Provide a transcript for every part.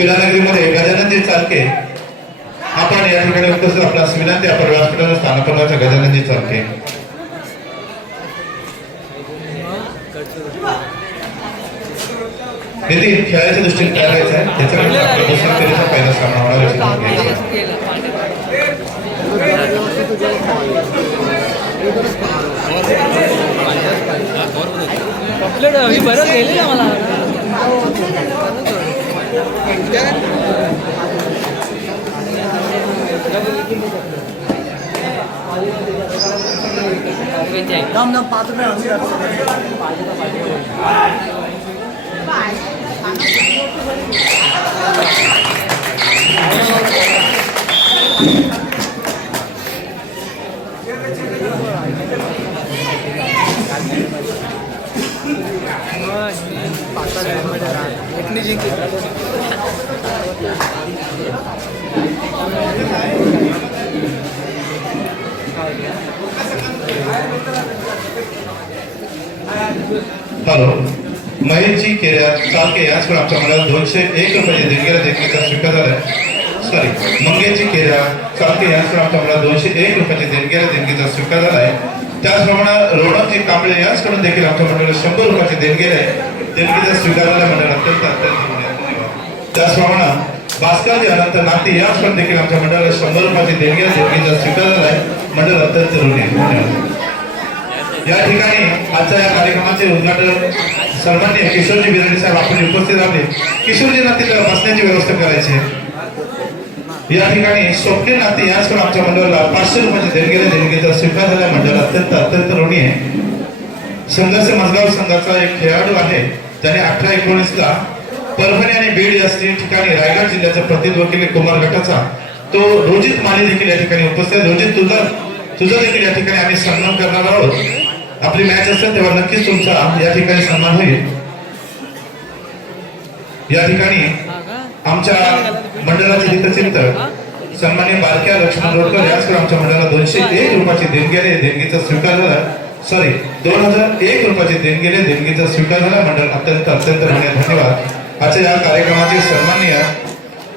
किराणा गजाननजी चालके आपण या ठिकाणी उपस्थित आपला विनंती आपण व्यासपीठावर स्थानापन्नाचा गजाननजी चालके नितीन खेळाच्या दृष्टीने काय करायचं आहे त्याच्याकडे आपला दुसरा फेरीचा पहिला सामना होणार आहे कंप्लीट अभी बरं गेले ना मला दाम 5 रुपये हॅलो महेशजी केऱ्या चालके याच आमच्या मंडळात 201 रुपयाची देणगीला देणगीचा स्वीकार झाला सॉरी मंगेशजी केऱ्या चालके याच आमच्या मंडळात 201 रुपयाची देणगीला देणगीचा स्वीकार झाला आहे त्याचप्रमाणे रोणकजी कांबळे याचकडून देखील आमच्या मंडळाला 100 रुपयाची देणगीचा स्वीकार झाला मंडळ अत्यंत धन्यवाद त्याचप्रमाणे भास्करजी अनंत नाते याचकडून देखील आमच्या मंडळाला 100 रुपयाची देणगीचा स्वीकार झाला आहे मंडळ अत्यंत ऋणी धन्यवाद या ठिकाणी आजच्या या कार्यक्रमाचे उद्घाटन सन्माननीय किशोरजी बिराणी साहेब आपण उपस्थित राहिले किशोरजींना तिथं बसण्याची व्यवस्था करायची या ठिकाणी स्वप्नील नाते याचकडून आमच्या मंडळाला 500 रुपयाची देणगीचा स्वीकार झाला मंडळ अत्यंत ऋणी आहे संघर्ष मजगाव संघाचा एक खेळाडू आहे त्याने 18-19 ला परभणी आणि बीड या ठिकाणी रायगड जिल्ह्याचा प्रतिनिधित्व केले कुमार गटाचा तो रोजित माने देखील या ठिकाणी उपस्थित रोजित तुझा देखील या ठिकाणी आम्ही सन्मान करणार आहोत आपली मॅच असेल तेव्हा नक्कीच तुमचा या ठिकाणी सन्मान होईल या ठिकाणी आमच्या मंडळाचे हितचिंतक सन्माननीय बारक्या लक्ष्मण रोडकर याचकडे आमच्या मंडळाला 201 रुपयाची देणगीचा स्वीकार झाला सॉरी 2001 रुपयाची देणगीचा स्वीकार झाला मंडळ अत्यंत धन्यवाद आजच्या या कार्यक्रमाचे सन्माननीय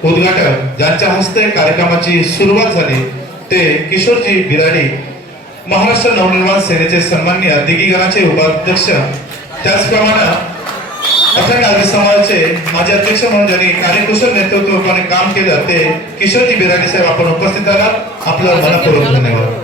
उद्घाटक ज्यांच्या हस्ते कार्यक्रमाची सुरुवात झाली ते किशोरजी बिराडी महाराष्ट्र नवनिर्माण सेनेचे सन्माननीय दिघीगणाचे उपाध्यक्ष त्याचप्रमाणे अखंड आर्य समाजाचे माजी अध्यक्ष म्हणून ज्यांनी कार्यकुशल नेतृत्वाने काम केलं ते किशोरजी बिराडी साहेब आपण उपस्थित आहात आपलं मनपूर्वक धन्यवाद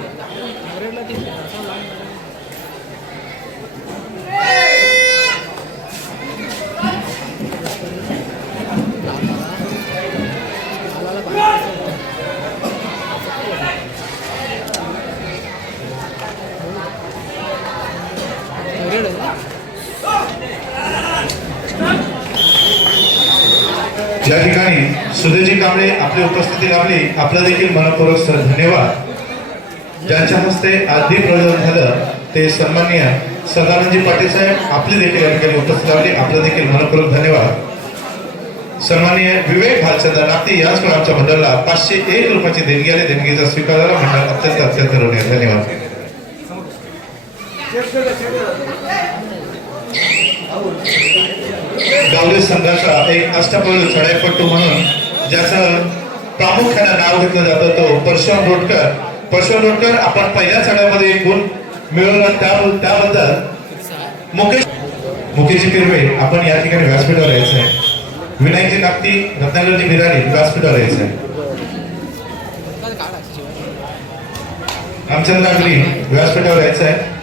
या ठिकाणी सुधीरजी कांबळे आपली उपस्थिती लाभली आपला देखील मनपूर्वक धन्यवाद ज्यांच्या हस्ते आधी प्रयोजन झालं ते सन्माननीय सदानंदजी पाटील साहेब आपली देखील या ठिकाणी उपस्थित लाभली आपला देखील मनपूर्वक धन्यवाद सन्माननीय विवेक भालचंद्र नाती याचकडे आमच्या मंडळाला 501 रुपयाची देणगीचा स्वीकार झाला मंडळ अत्यंत ऋणी धन्यवाद गावले संघाचा एक अष्टपैलू चढाईपट्टू म्हणून ज्याचं प्रामुख्याने नाव घेतलं जातं तो परशुराम रोडकर आपण पहिल्या चढाईमध्ये एक गुण मिळवला त्याबद्दल मुकेशजी किरवे आपण या ठिकाणी व्यासपीठावर यायचं आहे विनायकजी नागती रत्नाकरजी बिराडी व्यासपीठावर यायचं आहे रामचंद्र नागरी व्यासपीठावर यायचं आहे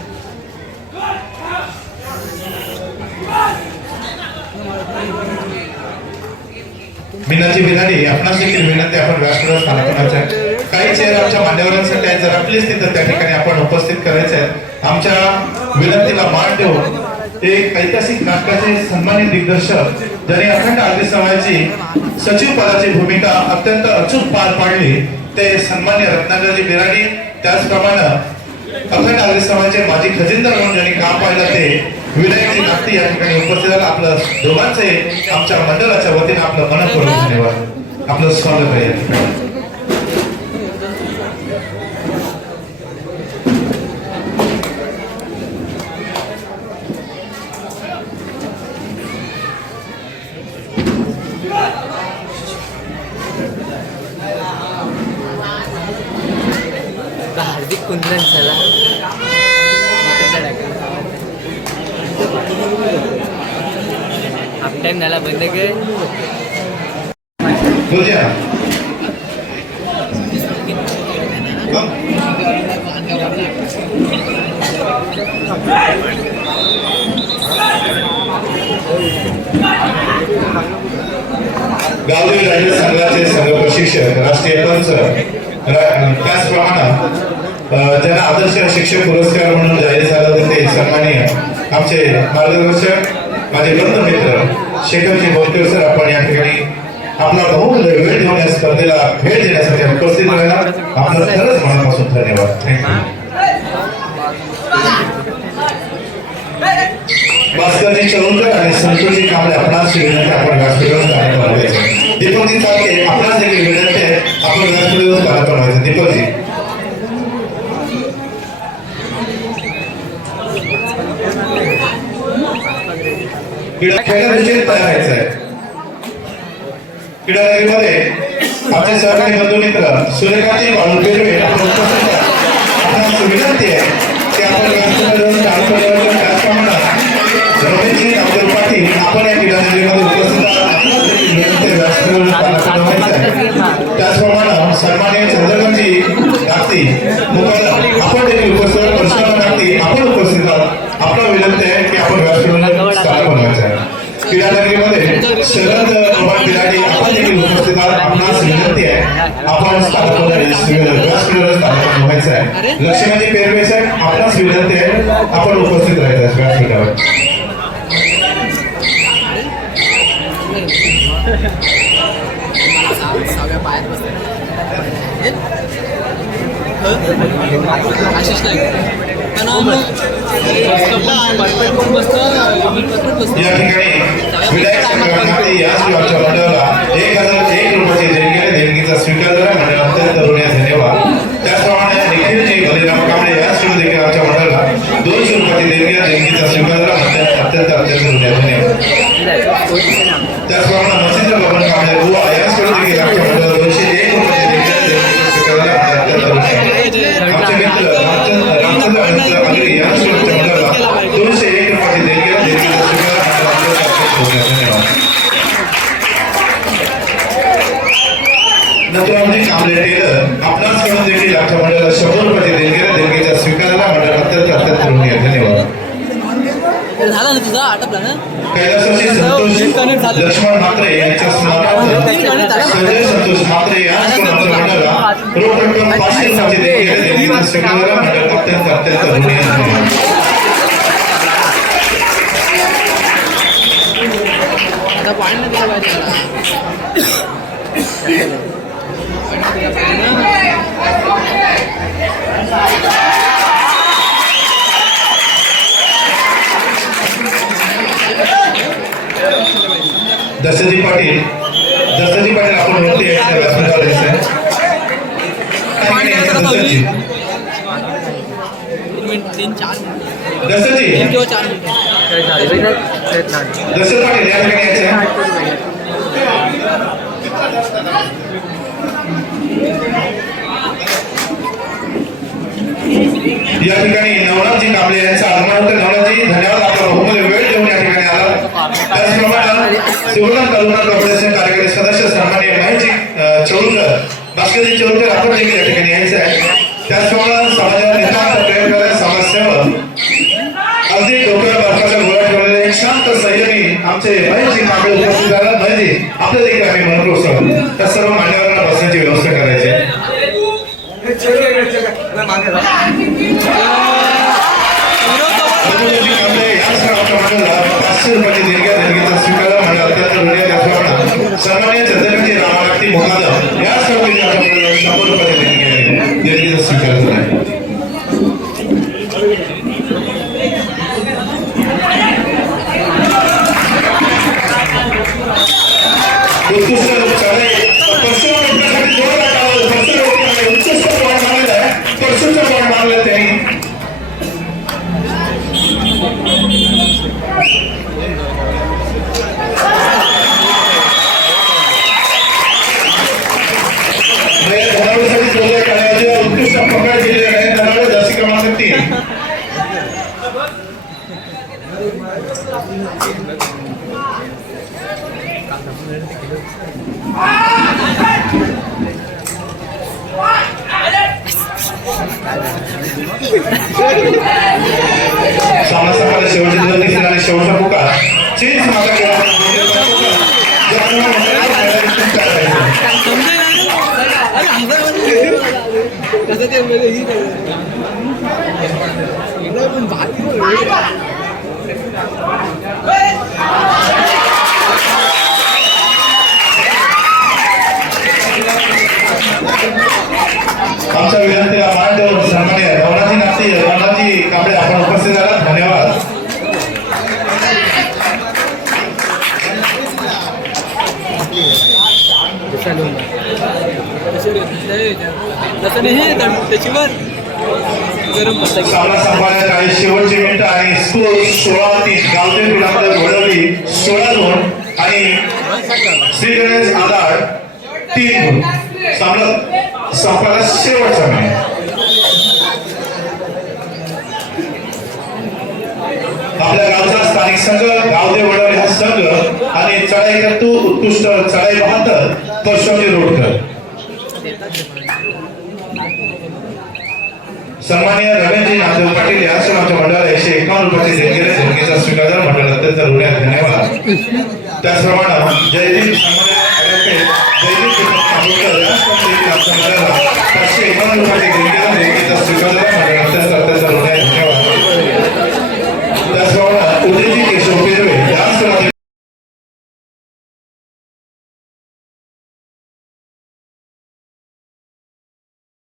मीनाजी बिराडी आपणास देखील विनंती आपण व्यासपीठावर स्थानापन्नाच्या काही चेअर आमच्या मान्यवरांसाठी आहेत जर प्लीज तिथं त्या ठिकाणी आपण उपस्थित करायचे आहेत आमच्या विनंतीला मान देऊन एक ऐतिहासिक नाटकाचे सन्मानित दिग्दर्शक ज्यांनी अखंड आर्य समाजाची सचिव पदाची भूमिका अत्यंत अचूक पार पाडली ते सन्मान्य रत्नाकरजी बिराडी त्याचप्रमाणे अखंड आर्य समाजाचे माजी खजिनदार म्हणून ज्यांनी काम पाहिलं ते विनायकजी नागती या ठिकाणी उपस्थित आहेत आपलं दोघांचे आमच्या मंडळाच्या वतीने आपलं मनपूर्वक धन्यवाद आपलं स्वागत आहे या ठिकाणी कुंदन चला हाफ टाइम झाला बंद कर तुझ्या गावदेवी राज्य संघाचे संघ प्रशिक्षक राष्ट्रीय पंच त्याचप्रमाणे त्यांना आदर्श शिक्षक पुरस्कार म्हणून जाहीर झाला तर ते सन्माननीय आमचे मार्गदर्शक माझे बंधू मित्र शेखरजी बोलकर सर आपण या ठिकाणी आपला बहुमूल्य वेळ देऊन या स्पर्धेला भेट देण्यासाठी उपस्थित राहिला आपलं खरंच मनापासून धन्यवाद. थँक्यू. भास्करजी चौरकर आणि संतोषजी कांबळे आपणास विनंती आपण व्यासपीठावर कार्यक्रम व्हायचं. दीपकजी चालके आपणास देखील विनंती आहे आपण व्यासपीठावर कार्यक्रम व्हायचं. दीपकजी क्रीडा खेळासाठी तयार व्हायचं आहे. क्रीडा नगरीमध्ये आमचे सहकारी बंधू मित्र सूर्यकांतजी बाळू पेरवे आपण उपस्थित आहे. आपणास विनंती आहे की आपण व्यासपीठावर कार्यक्रम त्याचप्रमाणे रमेशजी अब्दुल पाटील आपण या क्रीडा नगरीमध्ये उपस्थित त्याचप्रमाणे सन्माननीय चंद्रकांतजी नागती मुकादम आपण देखील उपस्थित परशुराम नागती आपण उपस्थित आहोत. आपला विनंती आहे की आपण व्यासपीठावर स्थान बनवायचं आहे. क्रीडा नगरीमध्ये शरद पवार बिराडी आपण देखील उपस्थित आहोत. आपणास विनंती आहे आपण व्यासपीठावर स्थान बनवायचं आहे. लक्ष्मीजी पेरवे साहेब आपणास विनंती आहे आपण उपस्थित राहायचं आहे व्यासपीठावर. आशिष नाही या ठिकाणी विधायक संघटनाने या आमच्या मंडळाला 1001 रुपयाची देणगीचा स्वीकार करा म्हणजे अत्यंत ऋणी धन्यवाद. त्याचप्रमाणे निखिलजी बलिराम कांबळे या देखील आमच्या मंडळाला 200 रुपयाची देणगीचा स्वीकार करा अत्यंत ऋणी धन्यवाद. त्याचप्रमाणे मच्छिंद्र बाबन कांबळे बुवा या देखील आमच्या मंडळाला 201 रुपयाची देणगीचा स्वीकार करा अत्यंत ऋणी. आमचे मित्र रामचंद्र अनंत आगरी या मंडळाला 201 रुपयाची देणगीचा स्वीकार नथुरामजी कांबळे टेलर आपणास कडून देखील आमच्या मंडळाला 100 रुपयाची देणगीचा स्वीकारला मंडळ अत्यंत ऋणी आहे. धन्यवाद. झाला ना तुझा आटपला ना कैलासाची संतोष लक्ष्मण म्हात्रे यांच्या स्मरणार्थ संजय संतोष म्हात्रे यांच्या मंडळाला रोख रक्कम 500 रुपयाची देणगीचा स्वीकारला मंडळ अत्यंत ऋणी आहे. दशरथजी पाटील आपण वरती व्यासपीठावर यायचं दशरथजी दशरथ पाटील या ठिकाणी यायचं. या ठिकाणी नवनाथजी कांबळे यांचं आगमन होतं. नवनाथजी धन्यवाद आपला बहुमूल्य वेळ देऊन या ठिकाणी आला. त्याचप्रमाणे शिवराम तालुका कॉर्पोरेशन कार्यकारी सदस्य सन्माननीय महेशजी चौरकर भास्करजी चौरकर आपण देखील या ठिकाणी यायचं आहे. त्याचप्रमाणे समाजात नितांत प्रेम करणारे समाजसेवक अगदी डोक्यावर बर्फाच्या गोळ्या ठेवलेले एक शांत संयमी आमचे महेशजी कांबळे उपस्थित झाला. महेशजी आपल्या देखील आम्ही मनपूर्वक स्वागत. त्या सर्व मान्यवरांना बसण्याची व्यवस्था करायची आहे. देणगीचा स्वीकार म्हणजे अत्यंत ऋणी त्याचप्रमाणे सन्माननीय चंद्रकांतजी रामानागती मुकादम या सर्व 100 रुपयाची देणगीचा स्वीकार झाला आहे. उत्कृष्ट उपचारे उत्कृष्ट पॉईंट मानलेला आहे. परशुचा पॉईंट मानला त्यांनी. सामना संपला शेवटचे 2-3 आणि शेवटचा पुकार चेंज समाजा केला कसं ते म्हणजे ही पण बाकी आमच्या विनंतीला मान देऊन सन्मान्य रवणाजी नाते रवणाजी कांबळे आपण उपस्थित झाला धन्यवाद. तसं नाही त्याच्यावर गरम सामना संपण्यात काही शेवटची मिनिटं आणि स्कोर 16-3 गावदेव विरामदार वडवली 16-2 आणि श्री गणेश आधार 3 गुण. सामना संपला शेवटचा मिनिट. आपल्या गावचा स्थानिक संघ गावदेव वडवली हा संघ आणि चढाई करतो उत्कृष्ट चढाई 72 परशुरामजी रोडकर. सन्माननीय रवींद्रजी नामदेव पाटील या आमच्या मंडळाला 151 रुपयाचे देणगीचा स्वीकार मंडळ अत्यंत ऋणी धन्यवाद. त्याचप्रमाणे जयदीप जयदीप आमच्या मंडळाला 551 रुपयाचे देणगीचा स्वीकार